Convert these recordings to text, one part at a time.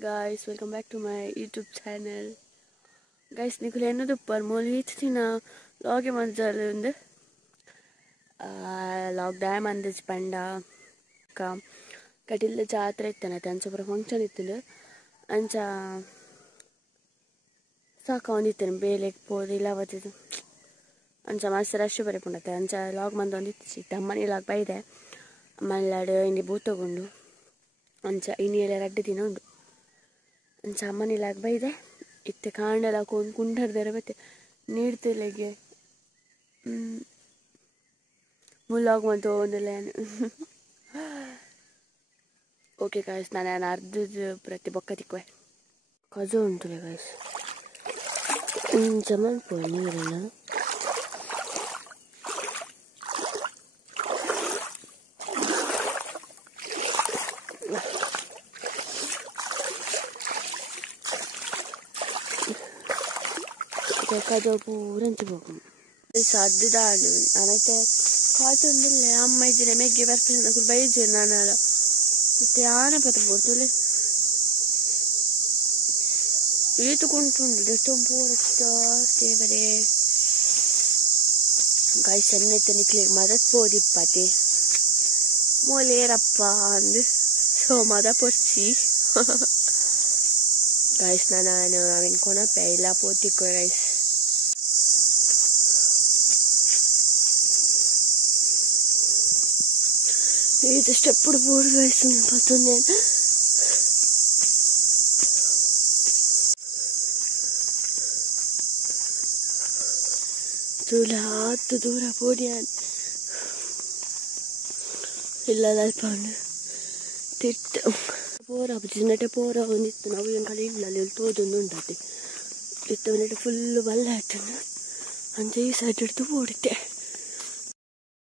guys, welcome back to my YouTube channel. Guys, nikul ennu par molhit thina log manjalunde log dam andaj panda ka katilla jatra ittana tancha pura function ittundu ancha saka ondittene belek podi lavatidu ancha mas rush bare pundate ancha log mand onditti tammani log baide mallade indi bootogundu ancha iniyele radde tinundu ancha ammani lag baide itte kaandala kon kundar derabete needteleಗೆ ಮುಲಾಗ್ ಮಂತು ಒಂದಲೇನು okay guys ನಾನು ಅರ್ಧದ ಪ್ರತಿ ಬೊಕ್ಕ ತಿಕ್ವೆ ಕಜ ಉಂಟುಲೆ guys ಜಮನ್ ಪೋ ನೀರನ್ನ ಕಜ ಪೂರಂಚಿ ಹೋಗು ಸಾಧ್ಯದಾಡು ನನಗೆ ಕಾತುಂದಿಲ್ಲ ಅಮ್ಮ ಇದ್ದೀನಿ ಮೆಗ್ಗೆ ಬರ್ತೀನಿ ನಕುಲ್ ಬೈಜೆ ನಾನಲ್ಲ ಇತ್ತೆ ಆನೆ ಪತ ಬೋರ್ತುಲೆ ಈತುಕೊಂಟುಂಡು ಡೆಟ್ಟೊಂದು ಪೂರತ್ತ ದೇವರೇ ಗಾಯ್ ಸಣ್ಣತ್ತೆ ನಿಕ್ಲಿಗೆ ಮದತ್ ಪೋದಿಪ್ಪತೆ ಮೋಲೇರಪ್ಪ ಅಂದು ಸೋಮದ ಪೊರ್ಚಿ ಗಾಯ್ಸ್ ನಾನು ಅವಿನ ಕೊನಪೆ ಇಲ್ಲ ಪೋತಿಕ್ವೆ ಗಾಯ್ಸ್ ಇದು ಸ್ಟೆಪ್ಪುಡು ಬೋರ್ಡ್ ಗಾಯ್ಸ್ ನಾನು ಪತ್ತೊಂದೆ ತುಲ ಹತ್ತು ದೂರ ಪೋಡಿಯಾನ್ ಇಲ್ಲ ಅಲ್ಪಂಡು ತಿಟ್ಟು ಪೋರ ಚಿನ್ನಟೆ ಪೋರ ಒಂದಿತ್ತು ನಾವು ಏನು ಕಡೆ ಇಲ್ಲ ಅಲ್ಲಿ ತೋದೊಂದು ಉಂಟತ್ತೆ ಇತ್ತು ಒಂದಿಟ್ಟು ಫುಲ್ಲು ಬಲ್ಲ ಆಯ್ತಂಡು ಅಂಚೆ ಈ ಸೈಡ್ ಹಿಡ್ದು ಓಡಿತ್ತೆ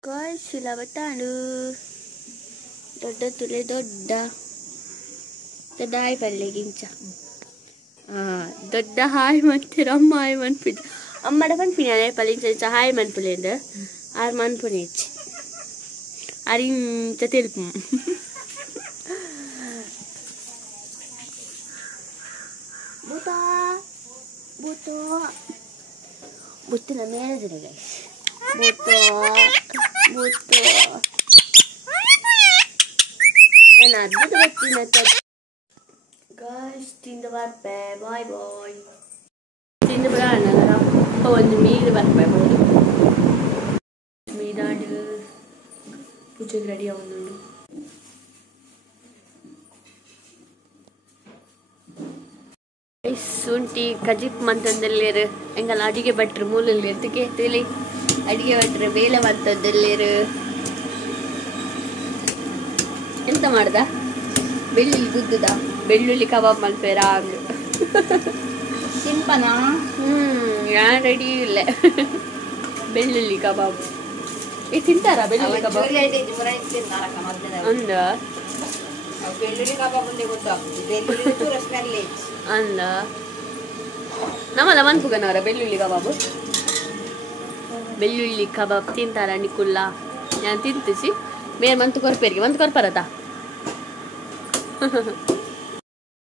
ಕಾಯಿಸಿಲ್ಲ ಬತ್ತಾಂಡು ದೊಡ್ಡ ತುಲೆ ದೊಡ್ಡ ದೊಡ್ಡ ಹಾಯ್ ಪಲ್ಲೆಗಿಂಚ ದೊಡ್ಡ ಹಾಯ್ ಮಂತಿರ ಅಮ್ಮ ಹಾಯ್ ಮನ್ಪಿದ್ದು ಅಮ್ಮಡ ಪನ್ಪಿನಿ ಅದೇ ಪಲ್ಲಿಂಚ ಹಾಯ್ ಮನ್ಪುಲೆಂದು ಆರು ಮನ್ಪುನಿ ಹೆಚ್ಚಿ ಅರಿಂಚ ತೆಲ್ಪು ಬೂತಾ ಬೂತೋ ಬುತ್ತಿನ ಮೇಲದಿದೆ ಗೈಸ್ ಬೂತೋ ಬೂತೋ ನಾನು ಅದ್ಭುತ ಬರ್ತೀನಿ ಗಾಯ್ಸ್ ತಿಂದು ಬರ್ಪೆ ಬಾಯ್ ಬಾಯ್ ತಿಂದು ಬರೋಣ ಒಂದು ಮೀನು ಬರ್ಪೆ ಬೋದು ಮೀದಾಡು ಪೂಜೆಗೆ ರೆಡಿ ಆಗುന്നുണ്ട് ಶುಂಠಿ ಕಜಿಪ್ ಮಂತಂದಲ್ಲೇರು ಎಂಗಲ್ಲ ಅಡಿಗೆ ಭಟ್ರು ಮೂಲಲ್ಲಿ ಎತ್ತಕ್ಕೆ ತಿಳಿ ಅಡಿಗೆ ಭಟ್ರು ಬೇಲೆ ಮಂತಂದಲ್ಲೇರು ಎಂತ ಮಾಡ್ದ ಬೆಳ್ಳುಳ್ಳಿ ಗುದ್ದದ ಬೆಳ್ಳುಳ್ಳಿ ಕಬಾಬ್ ಮಲ್ಪೇರ ಅಂದ್ರು ಸಿಂಪನಾ ಯಾರು ರೆಡಿ ಇಲ್ಲ ಬೆಳ್ಳುಳ್ಳಿ ಕಬಾಬ್ ಈ ತಿಂತಾರ ಬೆಳ್ಳುಳ್ಳಿ ಕಬಾಬ್ ಅಂದ ಬೆಳ್ಳುಳ್ಳಿ ಕಬಾಬ್ ಒಂದೇ ಗೊತ್ತಾಗ್ತದೆ ಬೆಳ್ಳುಳ್ಳಿ ಸ್ಮೆಲ್ ಅಂದ ನಮ್ಮಲ್ಲ ಮನ್ಪುಗನವರ ಬೆಳ್ಳುಳ್ಳಿ ಕಬಾಬ್ ತಿಂತಾರ ನಿಕ್ಕುಲ್ಲ ನಾನು ತಿಂತಿಸಿ ಮೇರ್ ಮಂತು ಕೊರ್ಪೇರಿಗೆ ಮಂತು ಕೊರ್ಪರತ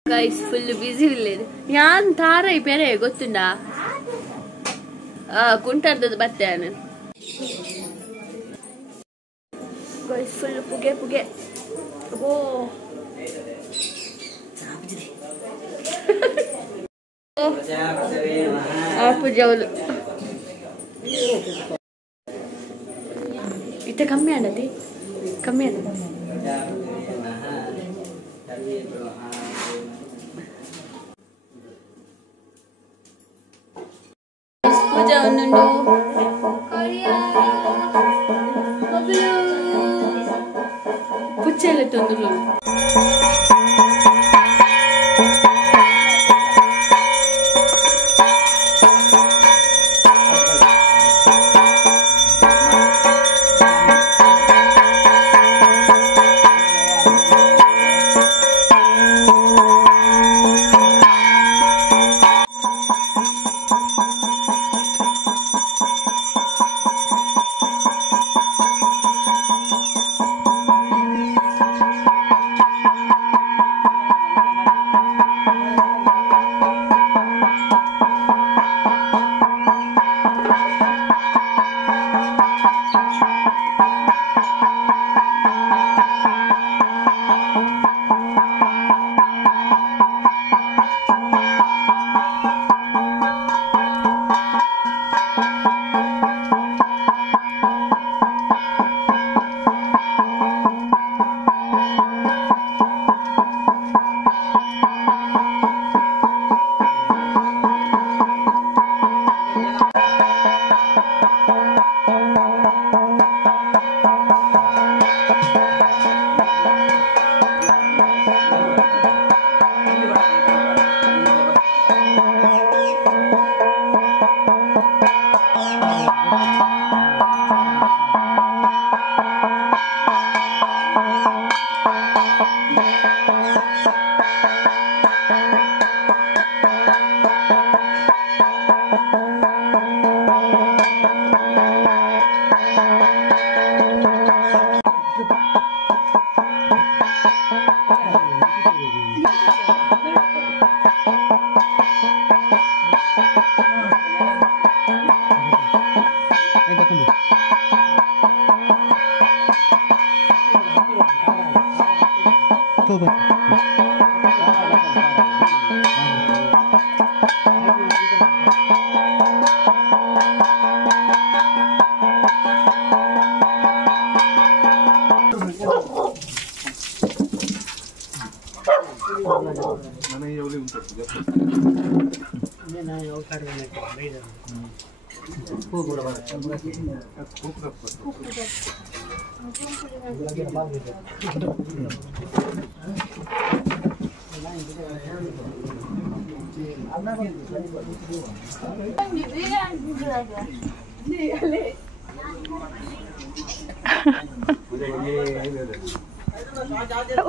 ಗೈಸ್ ಫುಲ್ ಬಿಸಿ ಇಲ್ಲೇದು ಯಾನ್ ತಾರೈ ಪೆರೆ ಗೊತ್ತುಂಡ ಕುಂಟರ್ದದ್ದು ಬತ್ತೆ ನಾನು ಗೈಸ್ ಫುಲ್ ಪುಗೆ ಪುಗೆ ಓ ಪೂಜಾವಲು ಇತ್ತ ಕಮ್ಮಿ ಆಡತಿ ಕಮ್ಮಿ ಆಡ ಪೂಜಾ ಒಂದುಂಡು ಪುಚ್ಚೆಲ್ಲ ತೊಂದು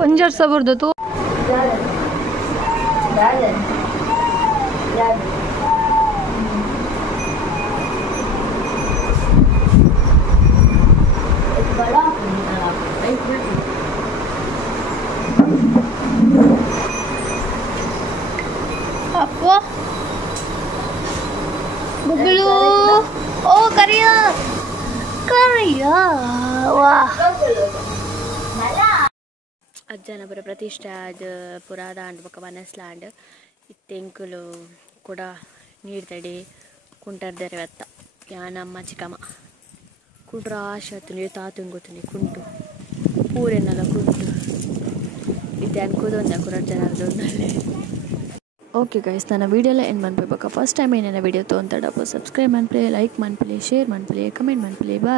ಒಂಜರ್ ಸಬರ್ದು ತೋ ಅಪ್ಪ ಬುಗ್ಳು ಓ ಕರಿಯ ಕರಿಯ ವಾ ಅಜ್ಜನ ಪೂರ ಪ್ರತಿಷ್ಠೆ ಆದ ಪುರಾದ ಅಂಡ್ ಬೊಕ ವನಸ್ಲಾಂಡ್ ಇತ್ತೆಂಕುಲು ಕೂಡ ನೀಡ್ತಡೆ ಕುಂಟರ್ದೆರೆ ವತ್ತ ಯಾನಮ್ಮ ಚಿಕ್ಕಮ್ಮ ಕುಂಟ್ರ ಆಶೆ ಆತು ನೀರು ತಾತುಂಗ್ ಗೊತ್ತುಂಡು ಕುಂಟು ಪೂರೆನ್ನಲ್ಲ ಕುಂಟು ಇತ್ತೆ ಅನ್ಕೋದೊಂದ ಕುರ ಜನರದೊಂದಲ್ಲೇ. ಓಕೆ ಗೈಸ್, ನನ್ನ ವೀಡಿಯೋಲ್ಲ ಏನು ಮನ್ಪೇಬೇಕು ಫಸ್ಟ್ ಟೈಮ್ ಏನೇನ ವೀಡಿಯೋ ತೊಗೊಂತಾಡಪ್ಪ ಸಬ್ಸ್ಕ್ರೈಬ್ ಮನ್ಪ್ಲೆ, ಲೈಕ್ ಮನ್ಪ್ಲೆ, ಶೇರ್ ಮನ್ಪ್ಲೆ, ಕಮೆಂಟ್ ಮನ್ಪ್ಲೆ. ಬಾಯ್.